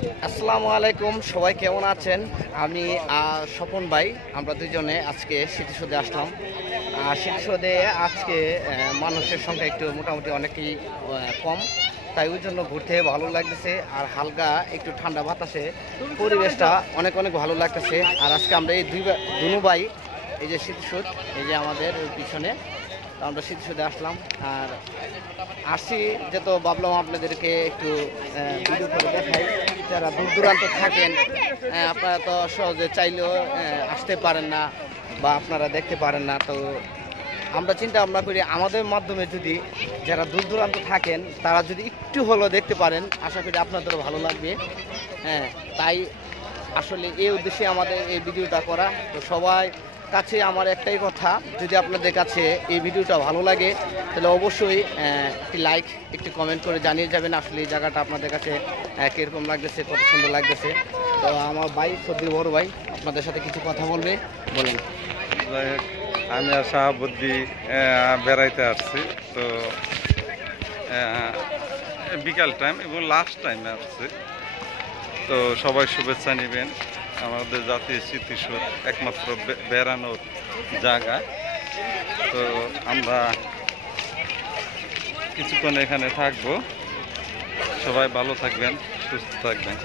আসসালামু আলাইকুম, সবাই কেমন আছেন? আমি স্বপন ভাই, আমরা দুজনে আজকে স্মৃতিসৌধে আসলাম। আর স্মৃতিসৌধে আজকে মানুষের সংখ্যা একটু মোটামুটি অনেকই কম, তাই ওই জন্য ঘুরতে ভালো লাগতেছে। আর হালকা একটু ঠান্ডা বাতাসে পরিবেশটা অনেক অনেক ভালো লাগতেছে। আর আজকে আমরা এই দুনু ভাই, এই যে স্মৃতিসৌধ, এই যে আমাদের ওই পিছনে, তো আমরা স্মৃতিসৌধে আসলাম। আর আসছি যেহেতু ভাবলাম আপনাদেরকে একটু ভিডিও করে দেখাই। যারা দূর দূরান্ত থাকেন, আপনারা তো সহজে চাইলেও আসতে পারেন না বা আপনারা দেখতে পারেন না। তো আমরা চিন্তা ভাবনা করি আমাদের মাধ্যমে যদি যারা দূর দূরান্ত থাকেন তারা যদি একটু হলেও দেখতে পারেন, আশা করি আপনাদেরও ভালো লাগবে। তাই আসলে এই উদ্দেশ্যে আমাদের এই ভিডিওটা করা। তো সবাই কাছে আমার একটাই কথা, যদি আপনাদের কাছে এই ভিডিওটা ভালো লাগে তাহলে অবশ্যই একটি লাইক, একটি কমেন্ট করে জানিয়ে যাবেন আসলে এই জায়গাটা আপনাদের কাছে কীরকম লাগতেছে, কত সুন্দর লাগতেছে। তো আমার ভাই, সর্দি বড় ভাই, আপনাদের সাথে কিছু কথা বলবে, বলেন। আমি আর শাহাবুদ্দি বেড়াইতে আসছি, তো বিকাল টাইম এবং লাস্ট টাইমে আসছি। তো সবাই শুভেচ্ছা নেবেন। আমাদের জাতীয় স্মৃতিসৌধ একমাত্র বেড়ানোর জায়গা। তো আমরা কিছুক্ষণ এখানে থাকবো। সবাই ভালো থাকবেন, সুস্থ থাকবেন।